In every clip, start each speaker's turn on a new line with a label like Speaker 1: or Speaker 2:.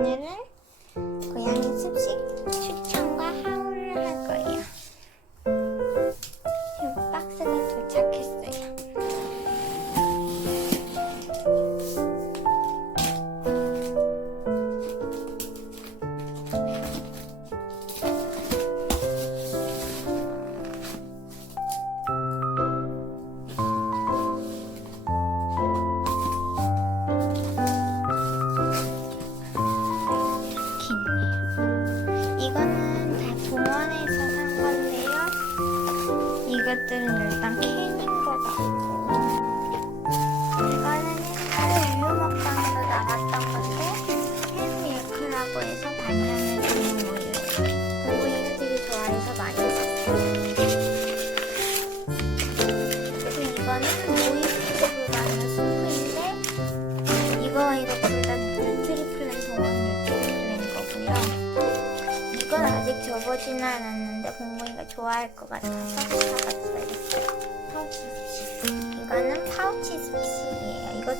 Speaker 1: 오늘은 고양이 습식 추천 이것들은 일단 캔인 거 같고 이거는 옛날에 우유 먹방에서 나갔던 건데 캔 밀크라고 해서 반찬을 드린 우유 우유를 되게 좋아해서 많이 샀어요. 그리고 이거는 우유 속으로 가는 스프인데 이거 이거 둘다 트리플렌 동원 트리플렌 거고요. 이건 아직 접어지는 않았는데 공부이가 좋아할 것 같아서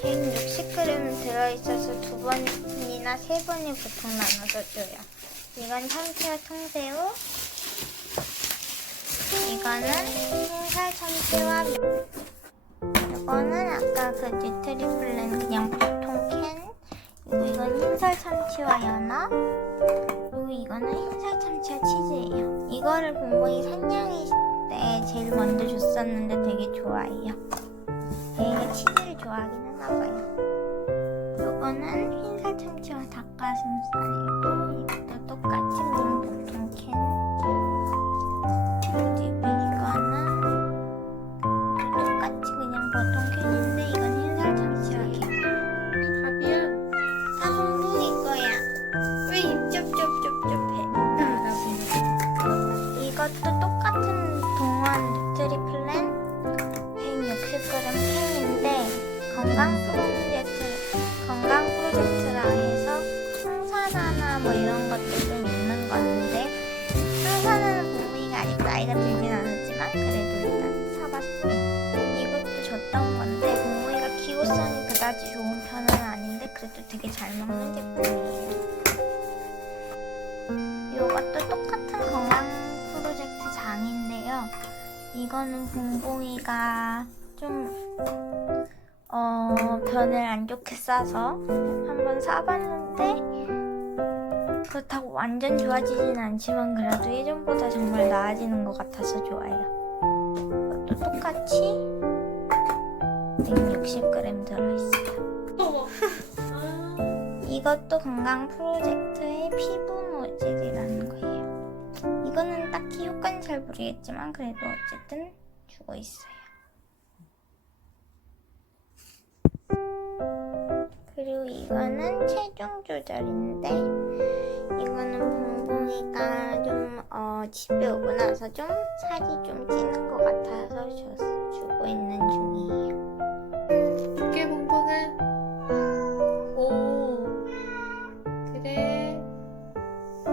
Speaker 1: 캔 60g 들어있어서 두 번이나 세 번이 보통 나눠서 줘요. 이건 참치와 통새우. 이거는 흰살 참치와 이거는 아까 그 뉴트리플랜 그냥 보통 캔 그리고 이건 흰살 참치와 연어 그리고 이거는 흰살 참치와 치즈예요 이거를 봉봉이 산냥이 때 제일 먼저 줬었는데 되게 좋아해요 좋아하긴 하나봐요 이거는 흰살 참치와 닭가슴살이고 이것도 똑같이 그래도 되게 잘 먹는 제품이에요. 이것도 똑같은 건강 프로젝트 장인데요. 이거는 봉봉이가 좀 어, 변을 안 좋게 싸서 한번 사봤는데 그렇다고 완전 좋아지진 않지만 그래도 예전보다 정말 나아지는 것 같아서 좋아요. 이것도 똑같이 160g 들어있어요.
Speaker 2: 아,
Speaker 1: 이것도 건강 프로젝트의 피부 모질이라는 거예요. 이거는 딱히 효과는 잘 모르겠지만 그래도 어쨌든 주고 있어요. 그리고 이거는 체중 조절인데 이거는 봉봉이가 좀 어, 집에 오고 나서 좀 살이 좀 찌는 것 같아서 주, 주고 있는 중이에요.
Speaker 2: 두께 봉봉아.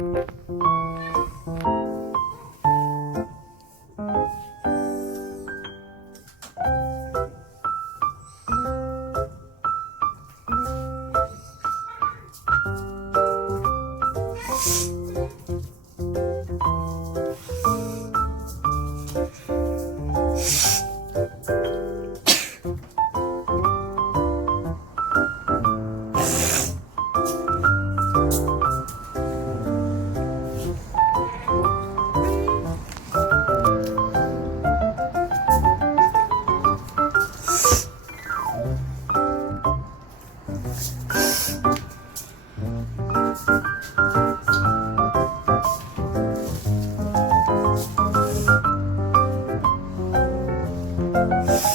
Speaker 2: Thank you. Bye.